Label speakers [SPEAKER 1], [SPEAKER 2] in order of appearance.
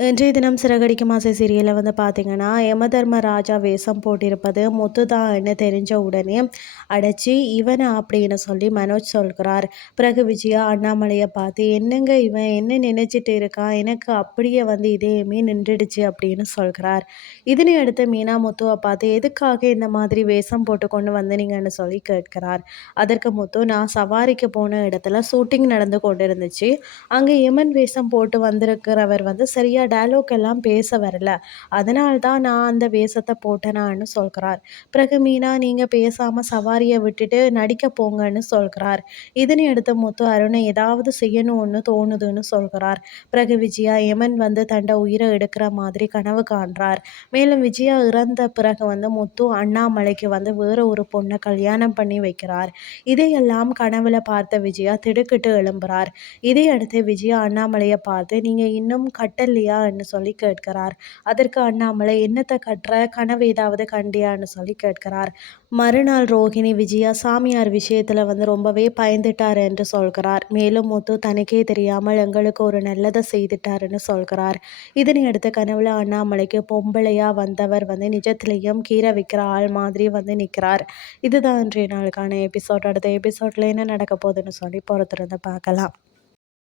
[SPEAKER 1] இன்றைய தினம் சிறகடிக்கு மாசை சீரியலில் வந்து பார்த்தீங்கன்னா யமதர்ம ராஜா வேஷம் போட்டிருப்பது முத்துதான்னு தெரிஞ்ச உடனே அடைச்சி இவனை? அப்படின்னு சொல்லி மனோஜ் சொல்கிறார். பிறகு விஜயா அண்ணாமலையை பார்த்து என்னங்க இவன்? என்ன நினைச்சிட்டு இருக்கான் எனக்கு அப்படியே வந்து இதயமே நின்றுடுச்சு அப்படின்னு சொல்கிறார். இதனை அடுத்து மீனா முத்துவை பார்த்து எதுக்காக இந்த மாதிரி வேஷம் போட்டு கொண்டு வந்தனீங்கன்னு சொல்லி கேட்கிறார். அதற்கு முத்து நான் சவாரிக்கு போன இடத்துல ஷூட்டிங் நடந்து கொண்டு இருந்துச்சு அங்கே யமன் வேஷம் போட்டு வந்திருக்கிறவர் வந்து சரியா டயலாக் எல்லாம் பேச வரல. அதனால தான் நான் அந்த வேஷத்தை போட்டேனான்னு சொல்கிறார். பிறகு மீனா நீங்கள் பேசாமல் சவாரியை விட்டுட்டு நடிக்க போங்கன்னு சொல்கிறார். இதனை எடுத்த முத்து அருணை ஏதாவது செய்யணும்னு தோணுதுன்னு சொல்கிறார். பிறகு விஜயா யமன் வந்து தண்ட உயிரை எடுக்கிற மாதிரி கனவு காண்றார். மேலும் விஜயா இறந்த பிறகு வந்து முத்து அண்ணாமலைக்கு வந்து வேற ஒரு பொண்ணை கல்யாணம் பண்ணி வைக்கிறார். இதையெல்லாம் கனவுல பார்த்த விஜயா திடுக்கிட்டு எழும்புறார். இதையடுத்து விஜயா அண்ணாமலையை பார்த்து நீங்கள் இன்னும் கட்டலையா? என்று சொல்லி கேட்கிறார். அதற்கு அண்ணாமலை என்னத்தை கட்டுற? கனவு ஏதாவது கண்டியான்னு சொல்லி கேட்கிறார். மறுநாள் ரோஹிணி விஜயா சாமியார் விஷயத்தில் வந்து ரொம்பவே பயந்துட்டார் என்று சொல்கிறார். மேலும் முத்து தனக்கே தெரியாமல் எங்களுக்கு ஒரு நல்லதை செய்துட்டாருன்னு சொல்கிறார். இதனை அடுத்து கனவுல அண்ணாமலைக்கு பொம்பளையாக வந்தவர் வந்து நிஜத்திலையும் கீரை விற்கிற ஆள் மாதிரி வந்து நிற்கிறார் இதுதான் இன்றைய நாளுக்கான எபிசோட். அடுத்த எபிசோட்ல என்ன நடக்க போகுதுன்னு சொல்லி பொறுத்திருந்து பார்க்கலாம்.